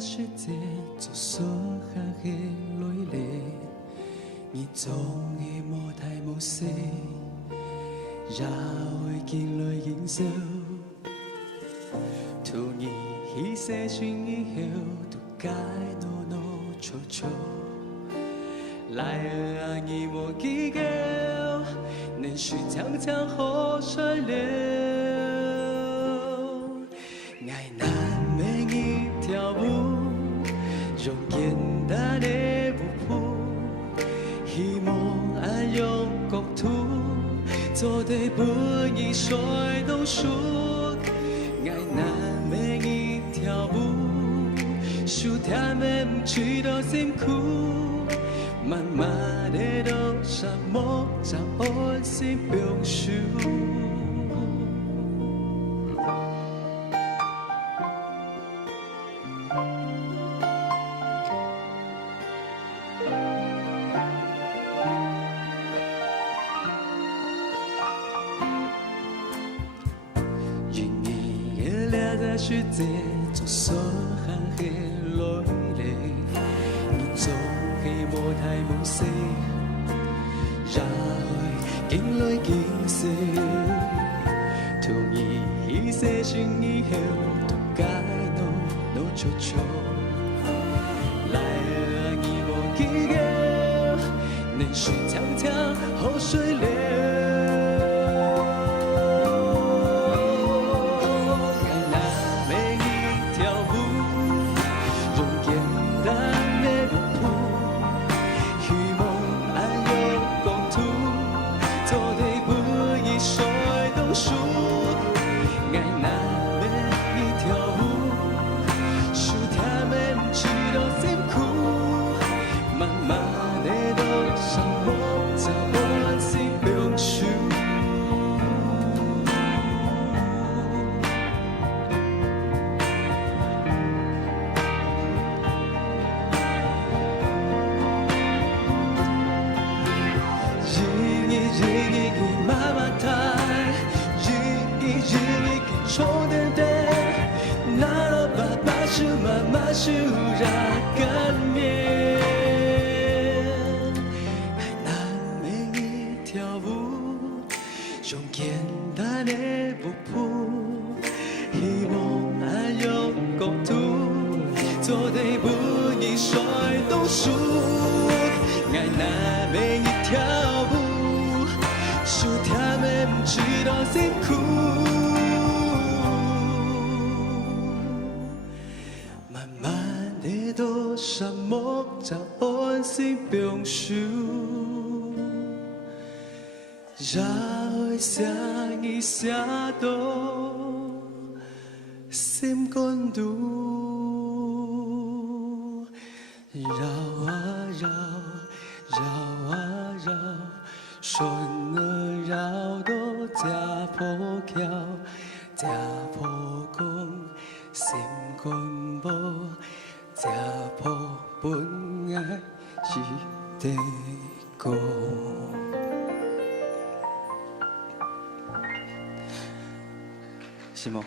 是这做所下的泪泪，你总的无大无小，然会见来应手。突然一些讯以后，都该诺诺悄悄。来啊，你莫记够，能是常常河水流。爱难免一条路，用简单的舞谱，希望按用国土，做对不易摔都输。爱难免一条路，输他们去到辛苦。慢慢的到沙漠，找安心表述。因你的了在世界，做所行的落泪，你总。无大无小，然后经来经世，突然一些讯以后，都该诺悄悄。来啊，你莫记够，能是常常河水流。是让干面，难免一条路，用简单的舞谱，希望按用国土，做对不易摔都输。爱难免一条路，输他们知道辛苦。到沙漠找安心表述，然后想一下都心肝肚，绕啊绕，绕啊绕，顺了绕到这坡桥，这坡公心肝无。这破本爱是地歌，是吗？